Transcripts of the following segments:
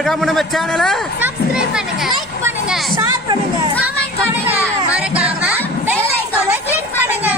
மறக்காம நம்ம சேனலை சப்ஸ்கிரைப் பண்ணுங்க, லைக் பண்ணுங்க, ஷேர் பண்ணுங்க, கமெண்ட் பண்ணுங்க. மறக்காம பெல் ஐகானை கிளிக் பண்ணுங்க.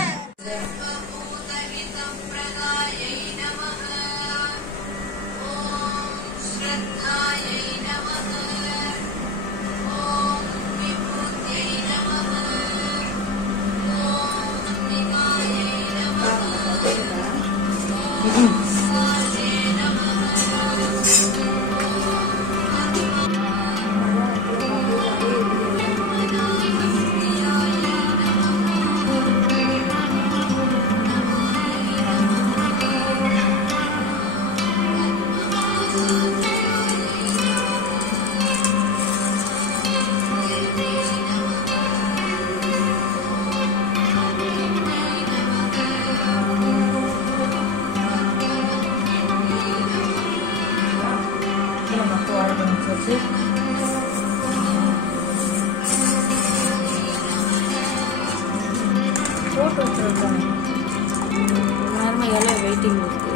வெயிட்டிங் இருக்கு.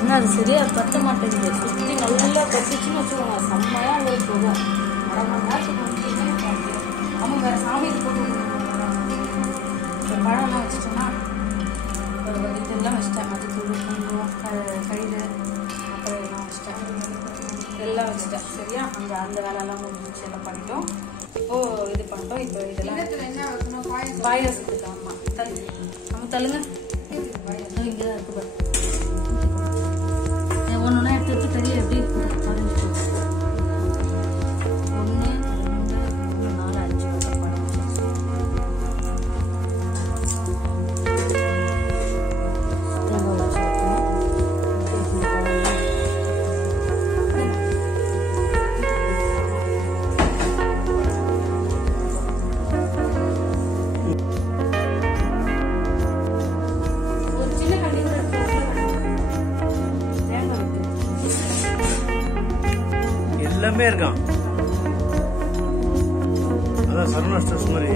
ஆனால் அது சரியா பத்த மாட்டேங்குது. சுற்றி நல்லா கட்டிச்சுன்னு வச்சுக்கோங்க, செம்மையா ஒரு போகும். அரை மணி நேரத்துக்கு வந்து அவங்க வேற சாமிக்கு போட்டு பழம்லாம் வச்சுட்டோம்னா ஒரு இதெல்லாம் வச்சுட்டேன். மஞ்சத்தூள், குங்குமம், கயிறு, அப்புறம் எல்லாம் வச்சுட்டேன். எல்லாம் வச்சுட்டேன். சரியா அந்த வேலையெல்லாம் முடிஞ்சிச்சு, எல்லாம் பண்ணிட்டோம். இப்போ இது பண்ணிட்டோம். இப்போ இதெல்லாம் பாயாசத்துக்கு ஆமா தள்ளு நம்ம தள்ளுங்க. இங்கேதான் இருக்கு பாரு. ஒன்னொன்னா எடுத்து தெரிய எப்படி இருக்கு பதினஞ்சு 1 2 4 5 எல்லாமே இருக்கான். அதான் சரவணா ஸ்டோர்ஸ் மாதிரி